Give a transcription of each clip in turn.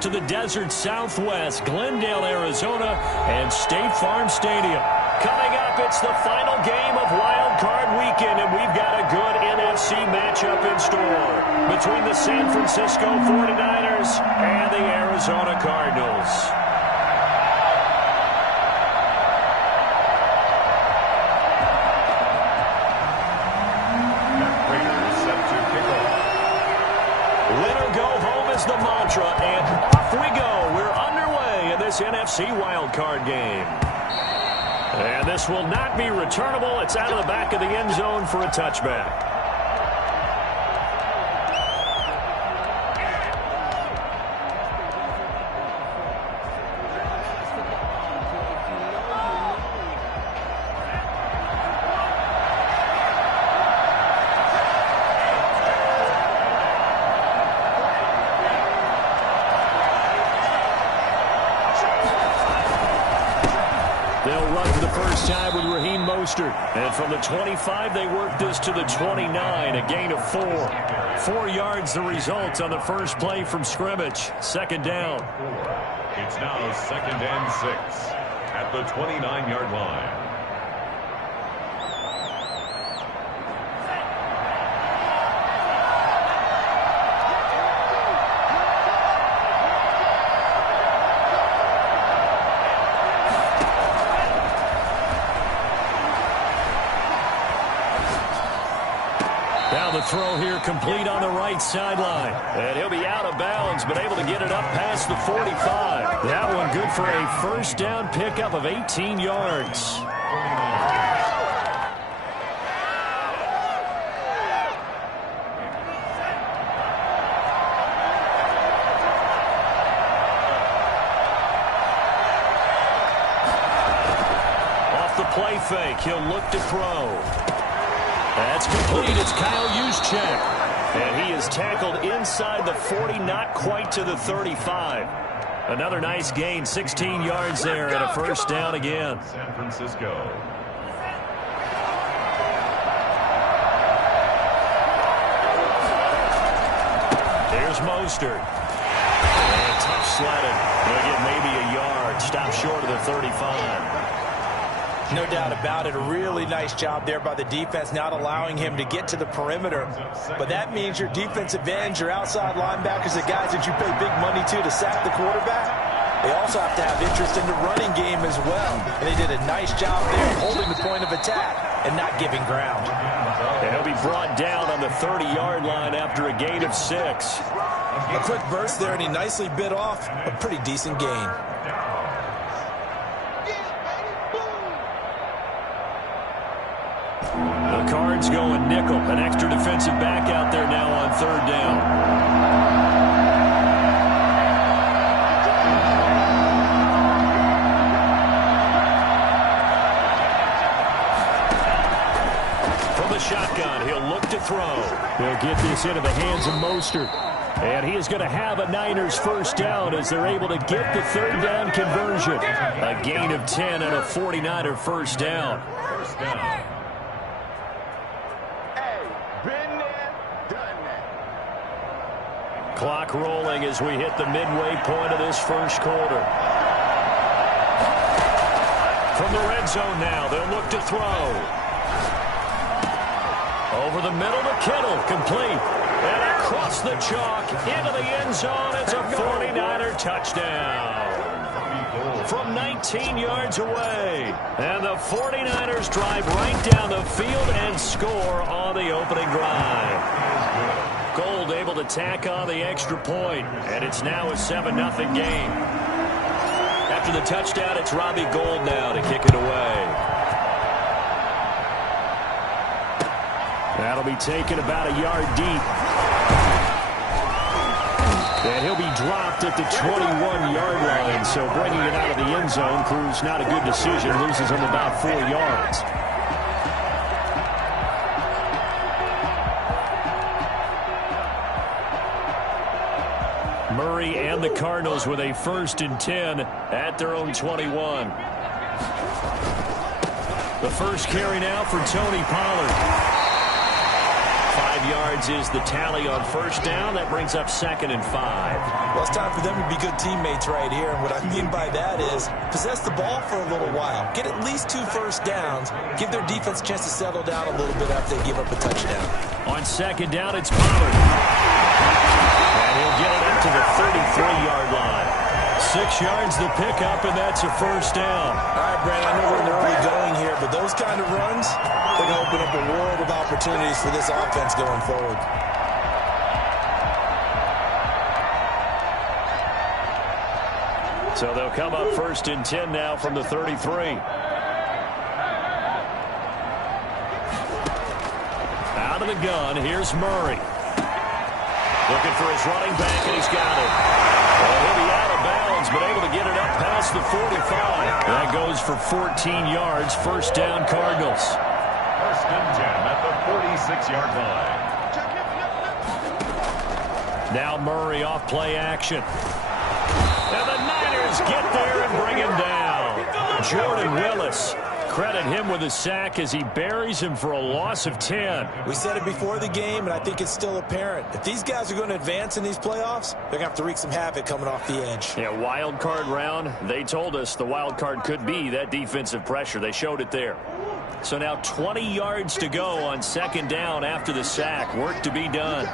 to the desert Southwest, Glendale, Arizona, and State Farm Stadium. Coming up, it's the final game of Wild Card Weekend, and we've got a good NFC matchup in store between the San Francisco 49ers and the Arizona Cardinals. The mantra, and off we go. We're underway in this NFC wildcard game. And this will not be returnable. It's out of the back of the end zone for a touchback. They'll run for the first time with Raheem Mostert. And from the 25, they work this to the 29, a gain of 4. 4 yards the result on the first play from scrimmage. Second down. It's now 2nd and 6 at the 29-yard line. Now the throw here complete on the right sideline. And he'll be out of bounds, but able to get it up past the 45. That one good for a first down pickup of 18 yards. Off the play fake, he'll look to throw. That's complete. It's Kyle Juszczyk. And he is tackled inside the 40, not quite to the 35. Another nice gain, 16 yards there, and a first down again. San Francisco. There's Mostert. And tough sledded. He'll get maybe a yard. Stop short of the 35. No doubt about it. A really nice job there by the defense, not allowing him to get to the perimeter. But that means your defensive ends, your outside linebackers, the guys that you pay big money to sack the quarterback, they also have to have interest in the running game as well. And they did a nice job there holding the point of attack and not giving ground. And he'll be brought down on the 30-yard line after a gain of 6. A quick burst there, and he nicely bit off a pretty decent gain. The Cards going nickel. An extra defensive back out there now on 3rd down. From the shotgun, he'll look to throw. He'll get this into the hands of Mostert. And he is going to have a Niners first down as they're able to get the 3rd down conversion. A gain of 10 and a 49er first down. First down. Clock rolling as we hit the midway point of this first quarter. From the red zone now, they'll look to throw. Over the middle to Kittle, complete. And across the chalk, into the end zone, it's a 49er touchdown. From 19 yards away. And the 49ers drive right down the field and score on the opening drive. Gold able to tack on the extra point, and it's now a 7-0 game. After the touchdown, it's Robbie Gould now to kick it away. That'll be taken about a yard deep. And he'll be dropped at the 21-yard line, so bringing it out of the end zone proves not a good decision, loses him about 4 yards. Murray and the Cardinals with a 1st and 10 at their own 21. The first carry now for Tony Pollard. 5 yards is the tally on first down. That brings up 2nd and 5. Well, it's time for them to be good teammates right here. And what I mean by that is possess the ball for a little while. Get at least 2 first downs. Give their defense a chance to settle down a little bit after they give up a touchdown. On 2nd down, it's Pollard. And he'll get it up to the 33-yard line. 6 yards the pickup, and that's a first down. All right, Brandon, I know we're in the early going here, but those kind of runs, they're going to open up a world of opportunities for this offense going forward. So they'll come up 1st and 10 now from the 33. Out of the gun, here's Murray. Looking for his running back, and he's got it. Well, he'll be out of bounds, but able to get it up past the 45. That goes for 14 yards. First down, Cardinals. 1st and 10 at the 46-yard line. Now Murray off play action. And the Niners get there and bring him down. Jordan Willis. Credit him with a sack as he buries him for a loss of 10. We said it before the game, and I think it's still apparent. If these guys are going to advance in these playoffs, they're going to have to wreak some havoc coming off the edge. Yeah, wild card round. They told us the wild card could be that defensive pressure. They showed it there. So now 20 yards to go on 2nd down after the sack. Work to be done.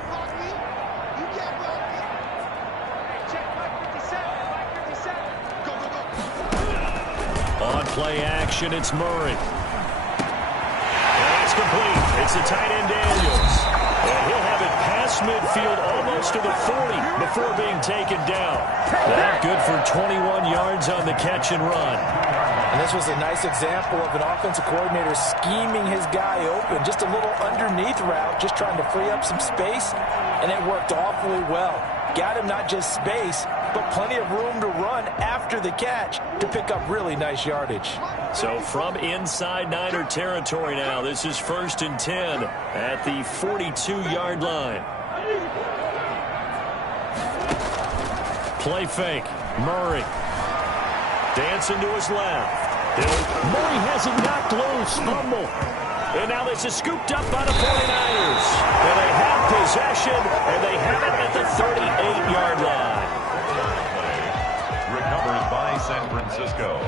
On play action, it's Murray. And it's complete. It's the tight end Daniels. And he'll have it past midfield almost to the 40 before being taken down. That good for 21 yards on the catch and run. And this was a nice example of an offensive coordinator scheming his guy open. Just a little underneath route, just trying to free up some space, and it worked awfully well. Got him not just space, but plenty of room to run after the catch to pick up really nice yardage. So from inside Niner territory now, this is 1st and 10 at the 42-yard line. Play fake. Murray. Dancing to his left. Murray has it knocked loose. Fumble. And now this is scooped up by the 49ers. And they have possession, and they have it at the 38-yard line. Recovered by San Francisco.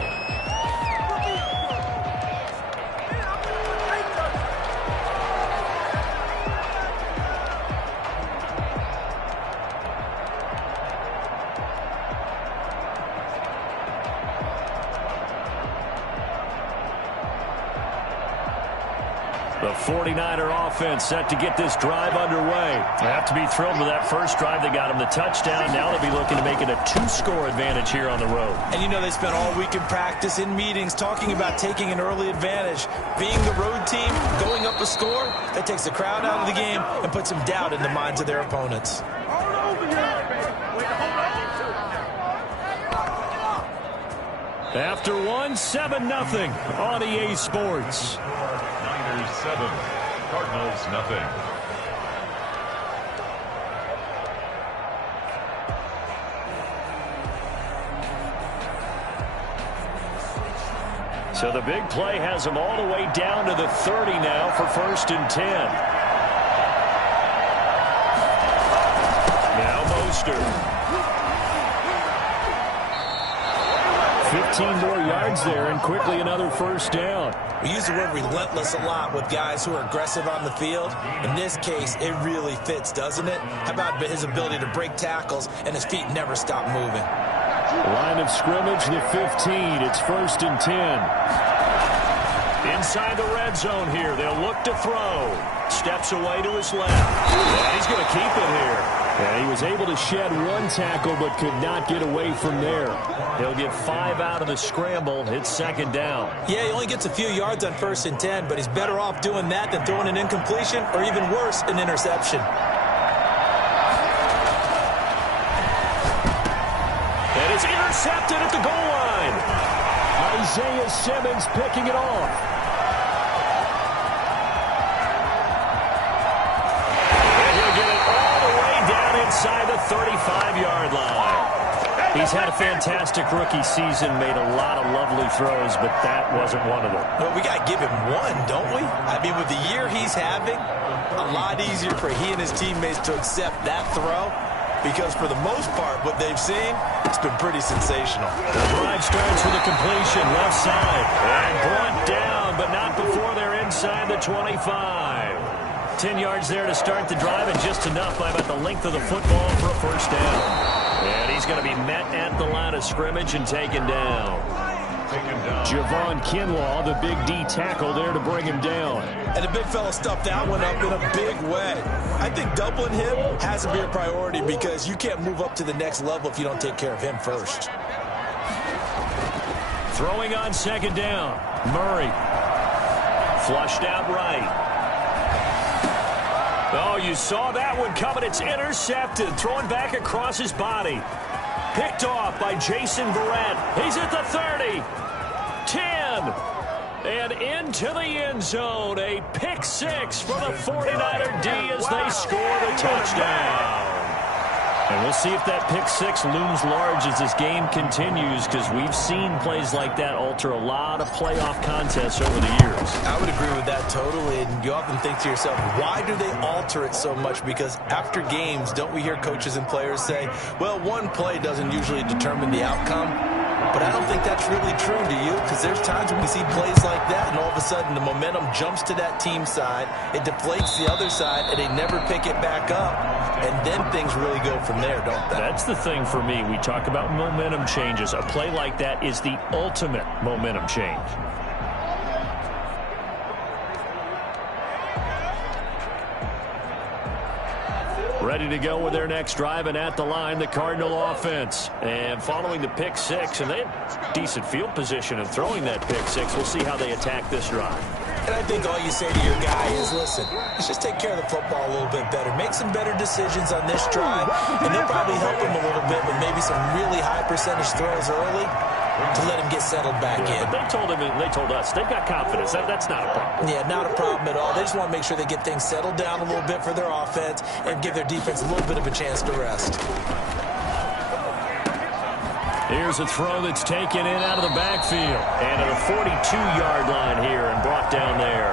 The 49er offense set to get this drive underway. They have to be thrilled with that first drive. They got him the touchdown. Now they'll be looking to make it a 2-score advantage here on the road. And you know they spent all week in practice, in meetings, talking about taking an early advantage. Being the road team, going up a score, that takes the crowd out of the game and puts some doubt in the minds of their opponents. After one, 7-0 on EA Sports. 7, Cardinals nothing. So the big play has them all the way down to the 30 now for 1st and 10. Now Mostert. 15 more yards there, and quickly another first down. We use the word relentless a lot with guys who are aggressive on the field. In this case, it really fits, doesn't it? How about his ability to break tackles and his feet never stop moving? Line of scrimmage, the 15. It's 1st and 10. Inside the red zone here. They'll look to throw. Steps away to his left. Yeah, he's going to keep it here. And he was able to shed one tackle but could not get away from there. He'll get 5 out of the scramble. It's 2nd down. Yeah, he only gets a few yards on 1st and 10, but he's better off doing that than throwing an incompletion or even worse, an interception. And it's intercepted at the goal line. Isaiah Simmons picking it off. Inside the 35-yard line. He's had a fantastic rookie season, made a lot of lovely throws, but that wasn't one of them. Well, we got to give him one, don't we? I mean, with the year he's having, a lot easier for he and his teammates to accept that throw, because for the most part, what they've seen, it's been pretty sensational. The drive starts with a completion, left side, and brought down, but not before they're inside the 25. 10 yards there to start the drive, and just enough by about the length of the football for a first down. And he's going to be met at the line of scrimmage and taken down. Javon Kinlaw, the big D tackle there to bring him down. And the big fella stuffed that one up in a big way. I think doubling him has to be a priority because you can't move up to the next level if you don't take care of him first. Throwing on second down. Murray. Flushed out right. Oh, you saw that one coming. It's intercepted. Throwing back across his body. Picked off by Jason Verrett. He's at the 30. 10. And into the end zone. A pick six for the 49er D as they score the touchdown. And we'll see if that pick six looms large as this game continues, because we've seen plays like that alter a lot of playoff contests over the years. I would agree with that totally. And you often think to yourself, why do they alter it so much? Because after games, don't we hear coaches and players say, well, one play doesn't usually determine the outcome. But I don't think that's really true, do you? Because there's times when we see plays like that, and all of a sudden the momentum jumps to that team side, it deflates the other side, and they never pick it back up. And then things really go from there, don't they? That's the thing for me. We talk about momentum changes. A play like that is the ultimate momentum change. Ready to go with their next drive, and at the line, the Cardinal offense. And following the pick six, and they had decent field position in throwing that pick six. We'll see how they attack this drive. And I think all you say to your guy is, listen, let's just take care of the football a little bit better. Make some better decisions on this drive, and they'll probably help him a little bit with maybe some really high percentage throws early to let him get settled back in. But they told him, and they told us, they've got confidence. That's not a problem. Yeah, not a problem at all. They just want to make sure they get things settled down a little bit for their offense and give their defense a little bit of a chance to rest. Here's a throw that's taken in out of the backfield. And at a 42-yard line here and brought down there.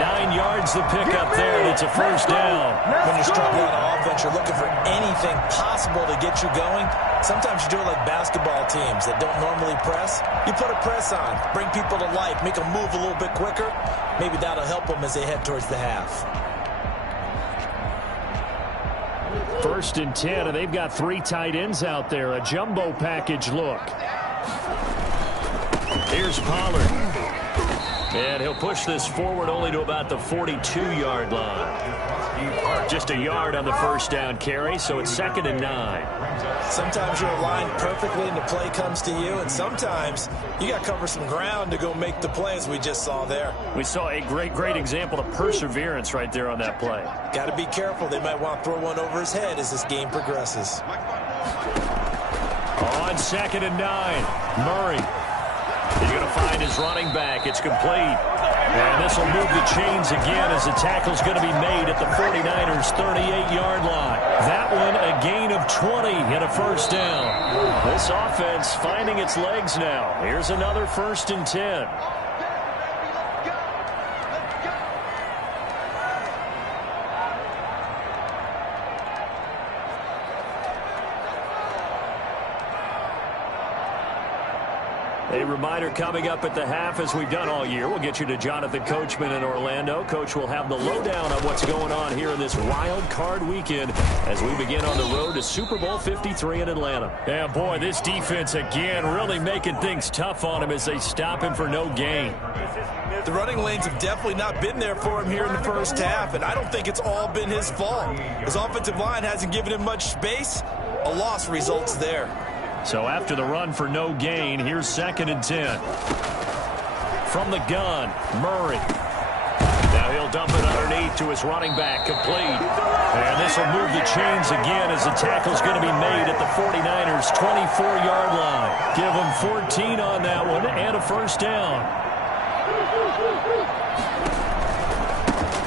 9 yards to pick up there, and it's a first down. When you're struggling on offense, you're looking for anything possible to get you going. Sometimes you do it like basketball teams that don't normally press. You put a press on, bring people to life, make them move a little bit quicker. Maybe that'll help them as they head towards the half. 1st and 10, and they've got 3 tight ends out there. A jumbo package look. Here's Pollard. And he'll push this forward only to about the 42-yard line. Just a yard on the first down carry, so it's 2nd and 9. Sometimes you're aligned perfectly and the play comes to you, and sometimes you got to cover some ground to go make the play, as we just saw there. We saw a great example of perseverance right there on that play. Got to be careful. They might want to throw one over his head as this game progresses. On 2nd and 9, Murray. He's going to find his running back. It's complete. And this will move the chains again as the tackle's going to be made at the 49ers' 38-yard line. That one a gain of 20 and a first down. This offense finding its legs now. Here's another 1st and 10. A reminder coming up at the half, as we've done all year. We'll get you to Jonathan Coachman in Orlando. Coach will have the lowdown on what's going on here in this wild card weekend as we begin on the road to Super Bowl 53 in Atlanta. Yeah, boy, this defense again really making things tough on him as they stop him for no gain. The running lanes have definitely not been there for him here in the first half, and I don't think it's all been his fault. His offensive line hasn't given him much space. A loss results there. So after the run for no gain, here's 2nd and 10. From the gun, Murray. Now he'll dump it underneath to his running back, complete. And this will move the chains again as the tackle's going to be made at the 49ers' 24-yard line. Give him 14 on that one and a first down.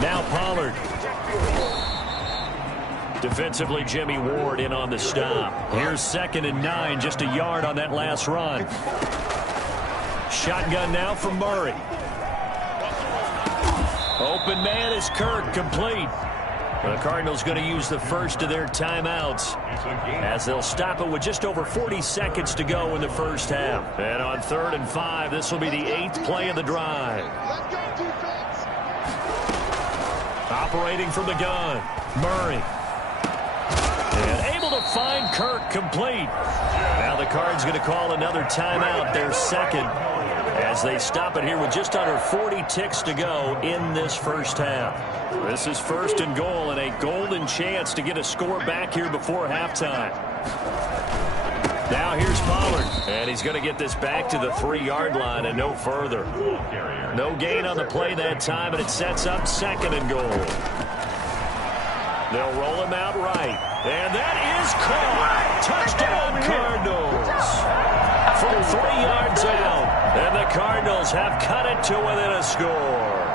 Now Pollard. Defensively, Jimmy Ward in on the stop. Here's 2nd and 9, just a yard on that last run. Shotgun now for Murray. Open man is Kirk, complete. The Cardinals going to use the first of their timeouts as they'll stop it with just over 40 seconds to go in the first half. And on 3rd and 5, this will be the 8th play of the drive. Operating from the gun, Murray. And able to find Kirk, complete. Now the Cards going to call another timeout, their second, as they stop it here with just under 40 ticks to go in this first half. This is 1st and goal and a golden chance to get a score back here before halftime. Now here's Pollard, and he's going to get this back to the 3-yard line and no further. No gain on the play that time, and it sets up 2nd and goal. They'll roll him out right, and that is caught. Touchdown, Cardinals. From 3 yards out, and the Cardinals have cut it to within a score.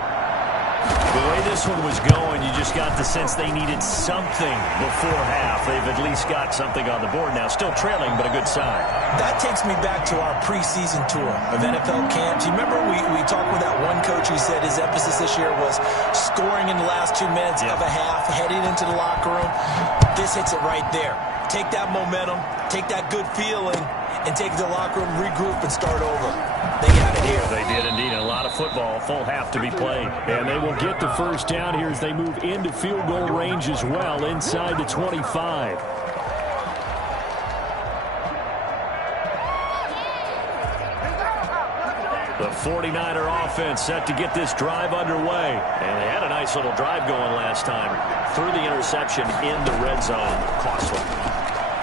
The way this one was going, you just got the sense they needed something before half. They've at least got something on the board now. Still trailing, but a good sign. That takes me back to our preseason tour of NFL camps. You remember we talked with that one coach who said his emphasis this year was scoring in the last 2 minutes of a half, heading into the locker room. This hits it right there. Take that momentum, take that good feeling, and take it to the locker room, regroup, and start over. They got it here. They did indeed. A lot of football, full half to be played. And they will get the first down here as they move into field goal range as well, inside the 25. The 49er offense set to get this drive underway. And they had a nice little drive going last time. Through the interception in the red zone. Costly.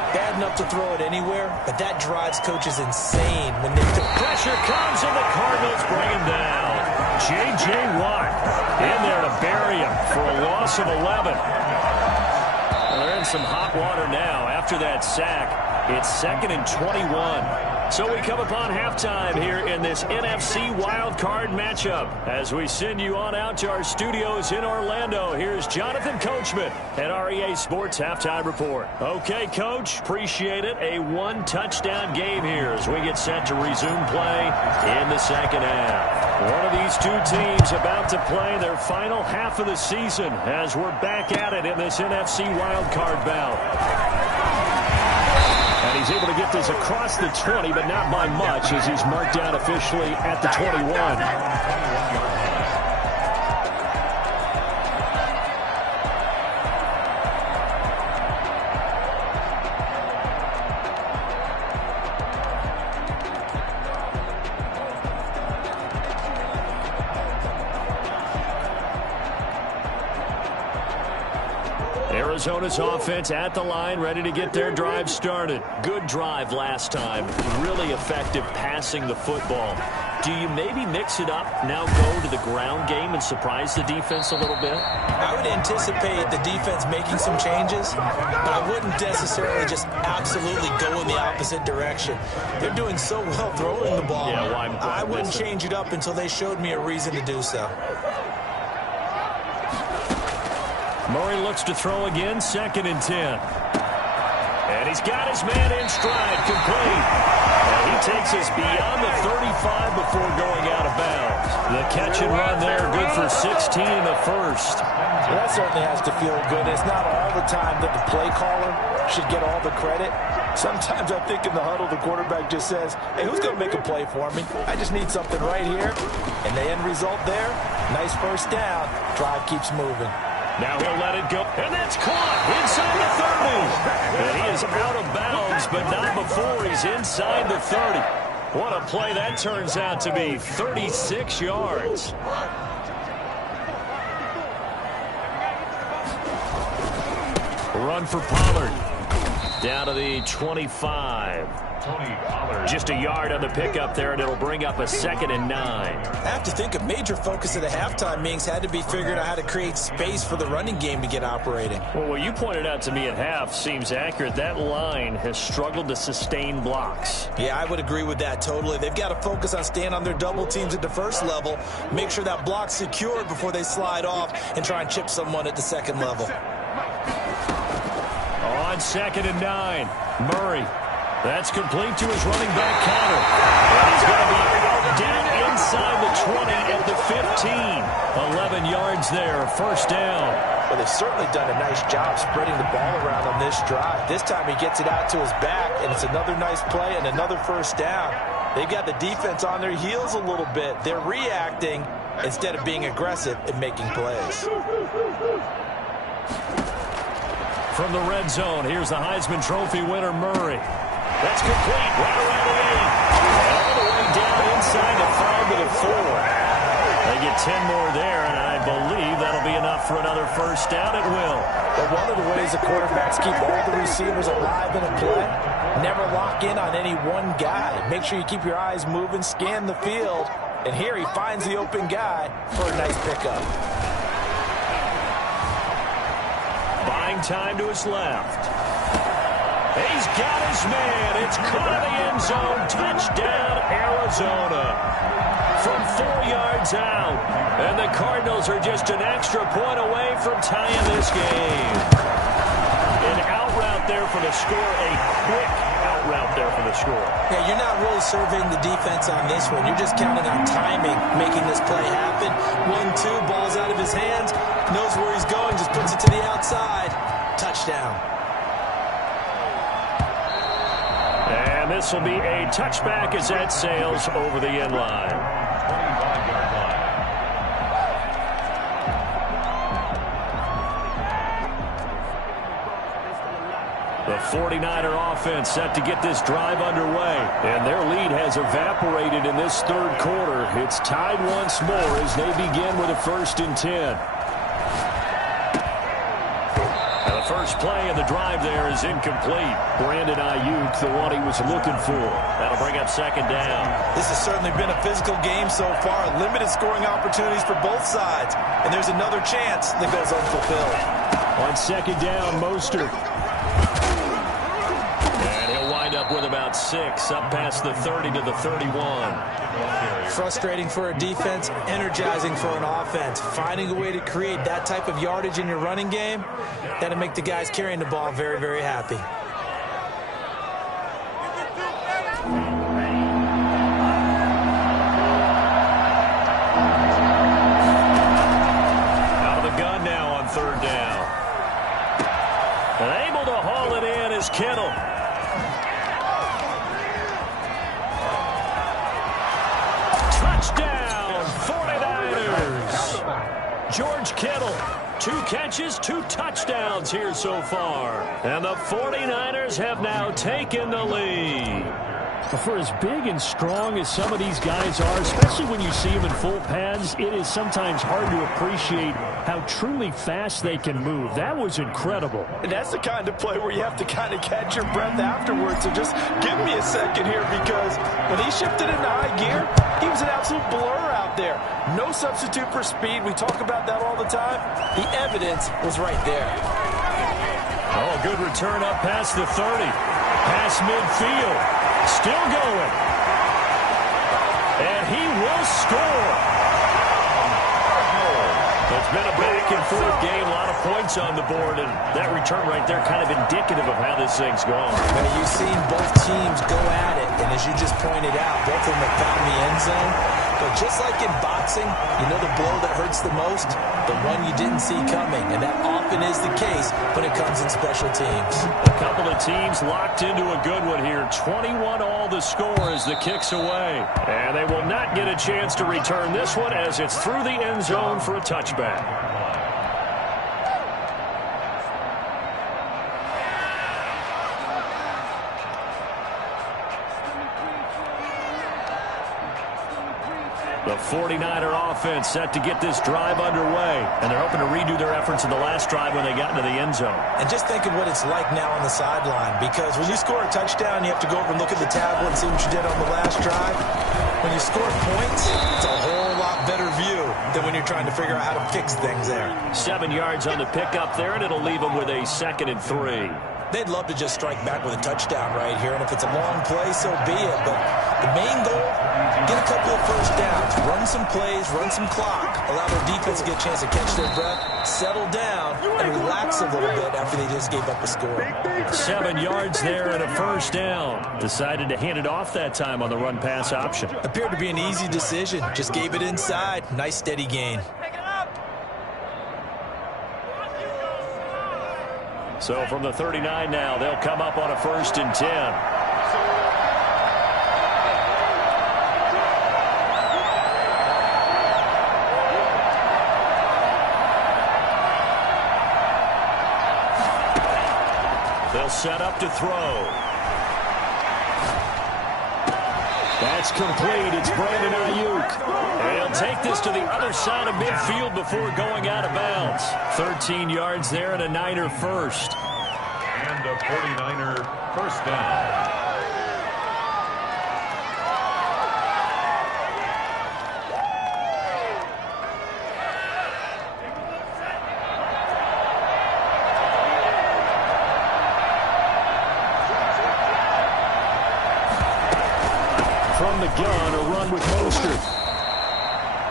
Bad enough to throw it anywhere, but that drives coaches insane when they do. Pressure comes, and the Cardinals bring him down. J.J. Watt in there to bury him for a loss of 11. Well, they're in some hot water now. After that sack, it's 2nd and 21. So we come upon halftime here in this NFC wildcard matchup. As we send you on out to our studios in Orlando, here's Jonathan Coachman at REA Sports Halftime Report. Okay, Coach, appreciate it. A 1-touchdown game here as we get set to resume play in the second half. One of these two teams about to play their final half of the season as we're back at it in this NFC wildcard bout. And he's able to get this across the 20, but not by much as he's marked down officially at the 21. Arizona's offense at the line, ready to get their drive started. Good drive last time. Really effective passing the football. Do you maybe mix it up, now go to the ground game and surprise the defense a little bit? I would anticipate the defense making some changes, but I wouldn't necessarily just absolutely go in the opposite direction. They're doing so well throwing the ball. Yeah, I wouldn't change it up until they showed me a reason to do so. Murray looks to throw again, 2nd and 10. And he's got his man in stride, complete. And he takes us beyond the 35 before going out of bounds. The catch and run there, good for 16 in the first. Well, that certainly has to feel good. It's not all the time that the play caller should get all the credit. Sometimes I think in the huddle, the quarterback just says, hey, who's going to make a play for me? I just need something right here. And the end result there, nice first down. Drive keeps moving. Now he'll let it go, and that's caught inside the 30. And he is out of bounds, but not before he's inside the 30. What a play that turns out to be, 36 yards. Run for Pollard. Down to the 25. Just a yard on the pickup there, and it'll bring up a 2nd and 9. I have to think a major focus of the halftime meetings had to be figuring out how to create space for the running game to get operating. Well, what you pointed out to me at half seems accurate. That line has struggled to sustain blocks. Yeah, I would agree with that totally. They've got to focus on staying on their double teams at the first level, make sure that block's secured before they slide off and try and chip someone at the second level. On 2nd and 9, Murray. That's complete to his running back counter. And he's going to be down inside the 20 at the 15. 11 yards there, first down. Well, they've certainly done a nice job spreading the ball around on this drive. This time he gets it out to his back, and it's another nice play and another first down. They've got the defense on their heels a little bit. They're reacting instead of being aggressive and making plays. From the red zone, here's the Heisman Trophy winner, Murray. That's complete, right around the 8. All the way down inside the 5 to the 4. They get 10 more there, and I believe that'll be enough for another first down. It will. But one of the ways the quarterbacks keep all the receivers alive in a play, never lock in on any one guy. Make sure you keep your eyes moving, scan the field, and here he finds the open guy for a nice pickup. Buying time to his left. He's got his man. It's caught in the end zone. Touchdown, Arizona. From 4 yards out. And the Cardinals are just an extra point away from tying this game. An out route there for the score. A quick out route there for the score. Yeah, you're not really surveying the defense on this one. You're just counting on timing, making this play happen. 1-2, ball's out of his hands. Knows where he's going, just puts it to the outside. Touchdown. And this will be a touchback as that sails over the end line. 25-yard line. The 49er offense set to get this drive underway. And their lead has evaporated in this third quarter. It's tied once more as they begin with a 1st and 10. First play of the drive there is incomplete. Brandon Ayuk, the one he was looking for. That'll bring up 2nd down. This has certainly been a physical game so far. Limited scoring opportunities for both sides. And there's another chance that goes unfulfilled. On 2nd down, Mostert. And he'll wind up with about 6, up past the 30 to the 31. Frustrating for a defense, energizing for an offense. Finding a way to create that type of yardage in your running game, that'll make the guys carrying the ball very, very happy. Out of the gun now on 3rd down. And able to haul it in is Kittle. Touchdown, 49ers. George Kittle, 2 catches, 2 touchdowns here so far. And the 49ers have now taken the lead. For as big and strong as some of these guys are, especially when you see them in full pads, it is sometimes hard to appreciate how truly fast they can move. That was incredible. And that's the kind of play where you have to kind of catch your breath afterwards. So just give me a second here, because when he shifted into high gear, he was an absolute blur out there. No substitute for speed. We talk about that all the time. The evidence was right there. Oh, good return up past the 30. Past midfield. Still going. And he will score. It's been a back-and-forth game. A lot of points on the board. And that return right there kind of indicative of how this thing's going. Well, you've seen both teams go at it. And as you just pointed out, both of them have found the end zone. But just like in boxing, you know the blow that hurts the most? The one you didn't see coming. And that often is the case when it comes in special teams. A couple of teams locked into a good one here. 21 all the score as the kick's away. And they will not get a chance to return this one as it's through the end zone for a touchback. The 49er offense set to get this drive underway. And they're hoping to redo their efforts in the last drive when they got into the end zone. And just think of what it's like now on the sideline. Because when you score a touchdown, you have to go over and look at the tablet and see what you did on the last drive. When you score points, it's a whole lot better view than when you're trying to figure out how to fix things there. 7 yards on the pickup there, and it'll leave them with a 2nd and 3. They'd love to just strike back with a touchdown right here, and if it's a long play, so be it. But the main goal, get a couple of first downs, run some plays, run some clock, allow their defense to get a chance to catch their breath, settle down, and relax a little bit after they just gave up a score. 7 yards there and a first down. Decided to hand it off that time on the run-pass option. Appeared to be an easy decision. Just gave it inside. Nice steady gain. So from the 39 now, they'll come up on a 1st and 10. They'll set up to throw. That's complete. It's Brandon Ayuk. And he'll take this to the other side of midfield before going out of bounds. 13 yards there and a Niner first. And a 49er first down. From the gun, a run with Mostert.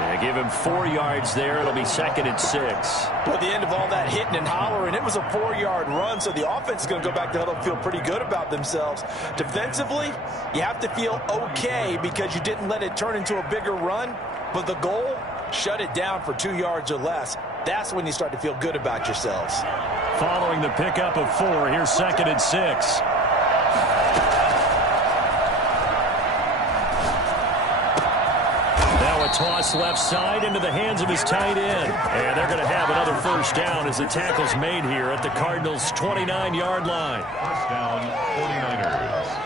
And give him 4 yards there. It'll be 2nd and 6. Well, at the end of all that hitting and hollering, it was a 4-yard run, so the offense is going to go back to huddle and feel pretty good about themselves. Defensively, you have to feel okay because you didn't let it turn into a bigger run, but the goal, shut it down for 2 yards or less. That's when you start to feel good about yourselves. Following the pickup of 4, here's 2nd and 6. Toss left side into the hands of his tight end. And they're going to have another first down as the tackle's made here at the Cardinals' 29-yard line. First down, 49ers.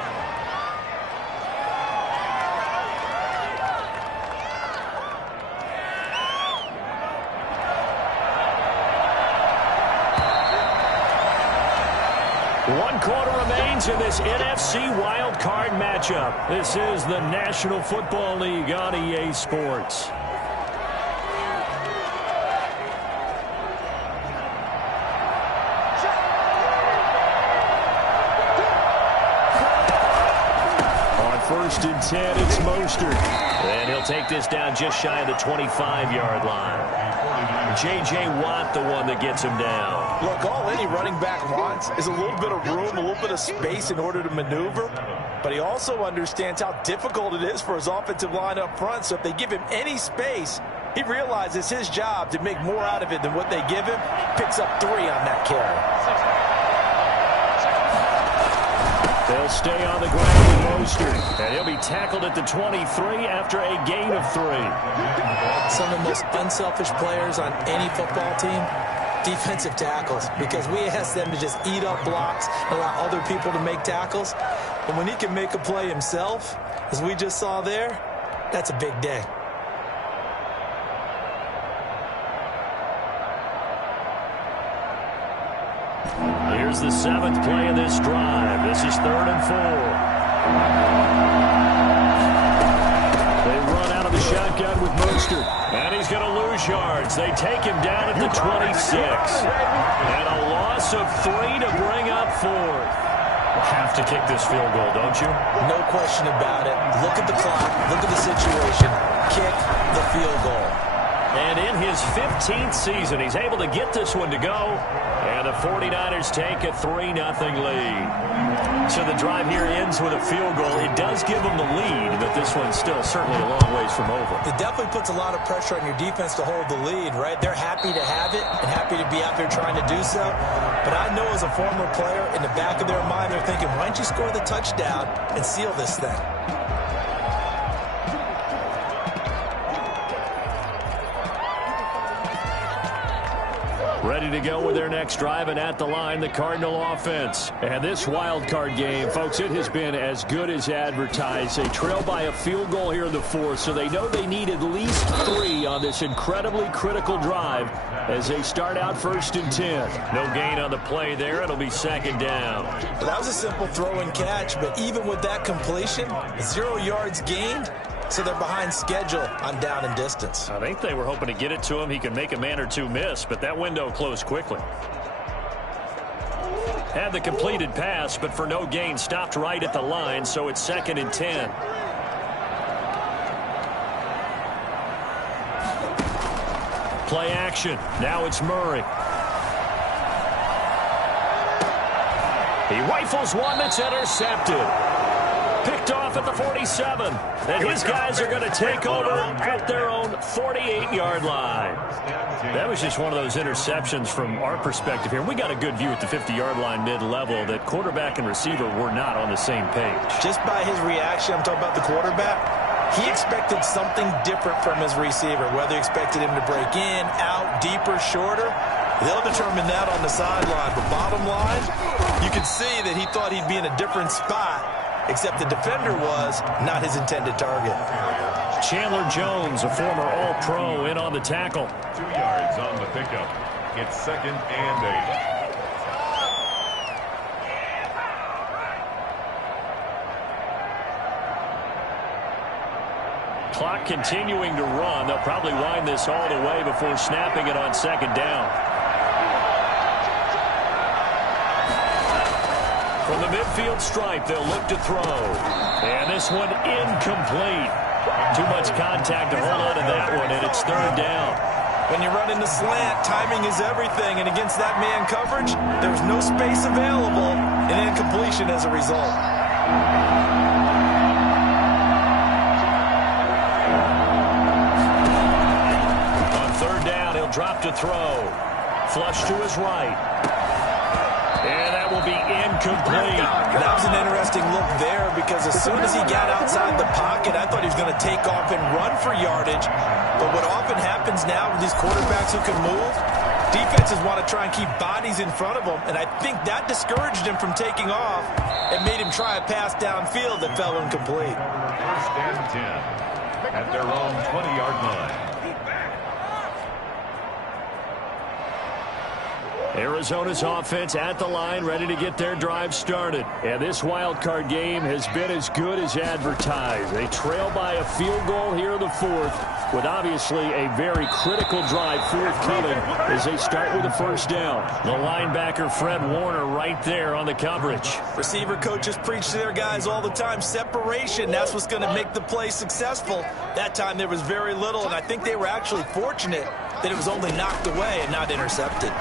One quarter remains in this NFC wild card matchup. This is the National Football League on EA Sports. On 1st and 10, it's Mostert. And he'll take this down just shy of the 25-yard line. J.J. Watt, the one that gets him down. Look, all any running back wants is a little bit of room, a little bit of space in order to maneuver. But he also understands how difficult it is for his offensive line up front. So if they give him any space, he realizes his job to make more out of it than what they give him. Picks up 3 on that carry. They'll stay on the ground with Mostert. And he'll be tackled at the 23 after a gain of 3. Some of the most unselfish players on any football team, defensive tackles, because we ask them to just eat up blocks, allow other people to make tackles. But when he can make a play himself, as we just saw there, that's a big day. Here's the 7th play of this drive. This is 3rd and 4. They run out of the shotgun with Mostert. And he's going to lose yards. They take him down at the 26. And a loss of 3 to bring up 4th. Have to kick this field goal, don't you? No question about it. Look at the clock. Look at the situation. Kick the field goal. And in his 15th season, he's able to get this one to go. And the 49ers take a 3-0 lead. So the drive here ends with a field goal. It does give them the lead, but this one's still certainly a long ways from over. It definitely puts a lot of pressure on your defense to hold the lead, right? They're happy to have it and happy to be out there trying to do so. But I know as a former player, in the back of their mind, they're thinking, why don't you score the touchdown and seal this thing? Ready to go with their next drive, and at the line, the Cardinal offense. And this wild card game, folks, it has been as good as advertised. They trail by a field goal here in the 4th, so they know they need at least 3 on this incredibly critical drive as they start out 1st and 10. No gain on the play there. It'll be 2nd down. Well, that was a simple throw and catch, but even with that completion, 0 yards gained. So they're behind schedule on down and distance. I think they were hoping to get it to him. He could make a man or two miss, but that window closed quickly. Had the completed pass, but for no gain, stopped right at the line, so it's 2nd and 10. Play action. Now it's Murray. He rifles one that's intercepted. Picked off at the 47. And his guys are going to take over at their own 48-yard line. That was just one of those interceptions from our perspective here. We got a good view at the 50-yard line mid-level that quarterback and receiver were not on the same page. Just by his reaction, I'm talking about the quarterback, he expected something different from his receiver, whether he expected him to break in, out, deeper, shorter. They'll determine that on the sideline. But bottom line, you can see that he thought he'd be in a different spot, except the defender was not his intended target. Chandler Jones, a former All-Pro, in on the tackle. 2 yards on the pickup. It's 2nd and 8. Clock continuing to run. They'll probably wind this all the way before snapping it on 2nd down. From the midfield stripe, they'll look to throw. And this one incomplete. Too much contact to hold on to that one, and it's 3rd down. When you're running the slant, timing is everything, and against that man coverage, there's no space available, and incompletion as a result. On 3rd down, he'll drop to throw. Flush to his right. And that will be incomplete. That was an interesting look there because as soon as he got outside the pocket, I thought he was going to take off and run for yardage. But what often happens now with these quarterbacks who can move, defenses want to try and keep bodies in front of them. And I think that discouraged him from taking off and made him try a pass downfield that fell incomplete. 1st and 10 at their own 20-yard line. Arizona's offense at the line, ready to get their drive started. And this wild card game has been as good as advertised. They trail by a field goal here in the 4th, with obviously a very critical drive forthcoming as they start with a 1st down. The linebacker, Fred Warner, right there on the coverage. Receiver coaches preach to their guys all the time. Separation, that's what's going to make the play successful. That time there was very little, and I think they were actually fortunate that it was only knocked away and not intercepted.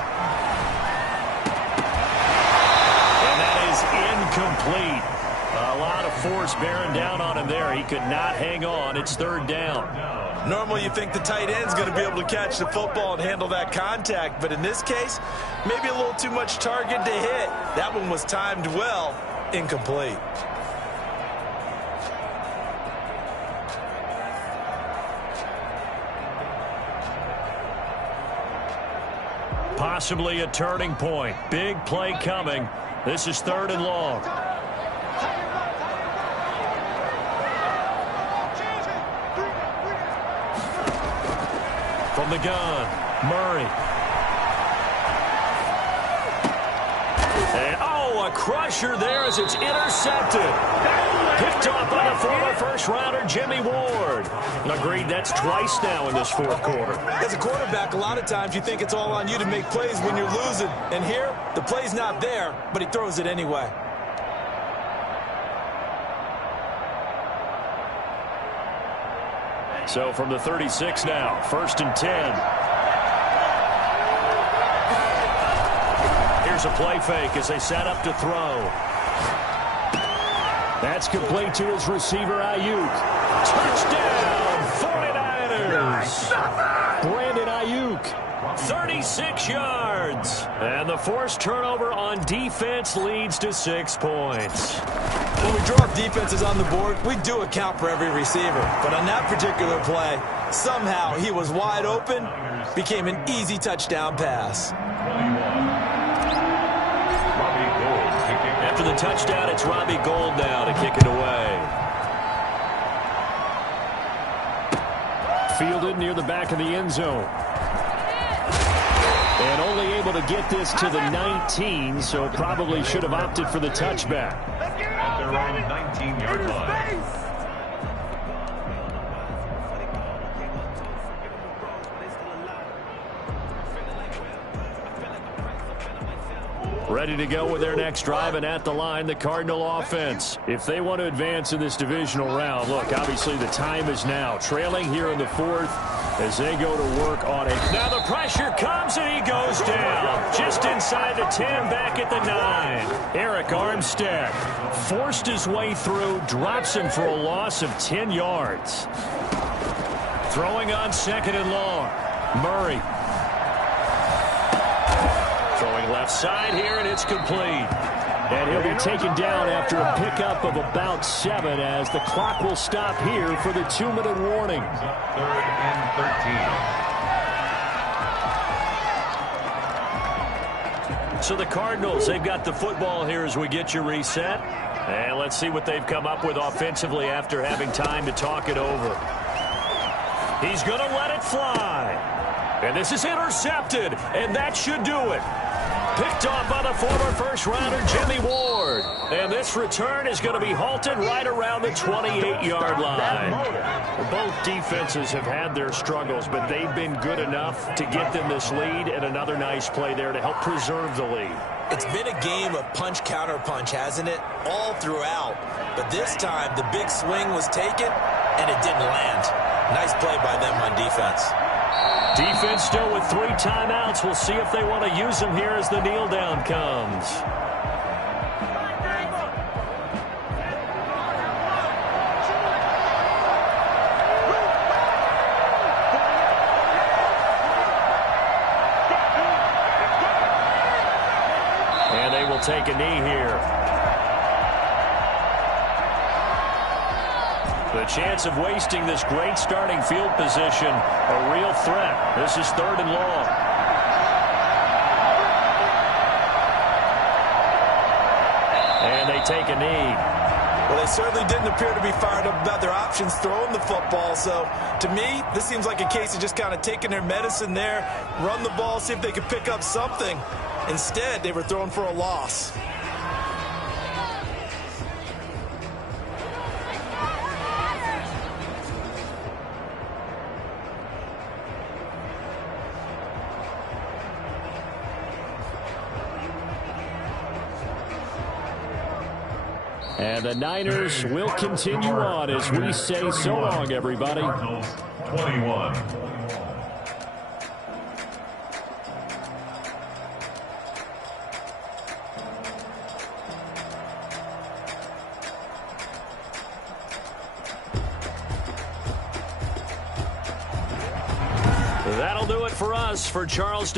Incomplete. A lot of force bearing down on him there. He could not hang on. It's 3rd down. Normally you think the tight end's going to be able to catch the football and handle that contact, but in this case, maybe a little too much target to hit. That one was timed well. Incomplete. Possibly a turning point. Big play coming. This is 3rd and long. From the gun, Murray. And, a crusher there as it's intercepted. Picked off by the former first-rounder Jimmy Ward. Agreed, that's twice now in this 4th quarter. As a quarterback, a lot of times you think it's all on you to make plays when you're losing. And here, the play's not there, but he throws it anyway. So from the 36 now, 1st and 10. Here's a play fake as they set up to throw. That's complete to his receiver, Ayuk. Touchdown, 49ers. Brandon Ayuk, 36 yards. And the forced turnover on defense leads to 6 points. When we drop defenses on the board, we do account for every receiver. But on that particular play, somehow he was wide open, became an easy touchdown pass. After the touchdown, it's Robbie Gould now to kick it away. Fielded near the back of the end zone. And only able to get this to the 19, so probably should have opted for the touchback. At their own 19-yard line. Ready to go with their next drive, and at the line, the Cardinal offense. If they want to advance in this divisional round, look, obviously the time is now. Trailing here in the fourth as they go to work on it. Now the pressure comes, and he goes down. Just inside the 10, back at the 9. Eric Armstead forced his way through, drops him for a loss of 10 yards. Throwing on 2nd and long. Murray. Throwing left side here, and it's complete. And he'll be taken down after a pickup of about 7 as the clock will stop here for the 2-minute warning. 3rd and 13. So the Cardinals, they've got the football here as we get you reset. And let's see what they've come up with offensively after having time to talk it over. He's going to let it fly. And this is intercepted, and that should do it. Picked off by the former first-rounder Jimmy Ward. And this return is going to be halted right around the 28-yard line. Both defenses have had their struggles, but they've been good enough to get them this lead, and another nice play there to help preserve the lead. It's been a game of punch-counter-punch, hasn't it? All throughout. But this time, the big swing was taken, and it didn't land. Nice play by them on defense. Defense still with 3 timeouts. We'll see if they want to use them here as the kneel down comes. And they will take a knee here. The chance of wasting this great starting field position, a real threat. This is 3rd and long. And they take a knee. Well, they certainly didn't appear to be fired up about their options throwing the football. So, to me, this seems like a case of just kind of taking their medicine there, run the ball, see if they could pick up something. Instead, they were throwing for a loss. And the Niners will continue on as we say so long, everybody. 21. That'll do it for us. For Charles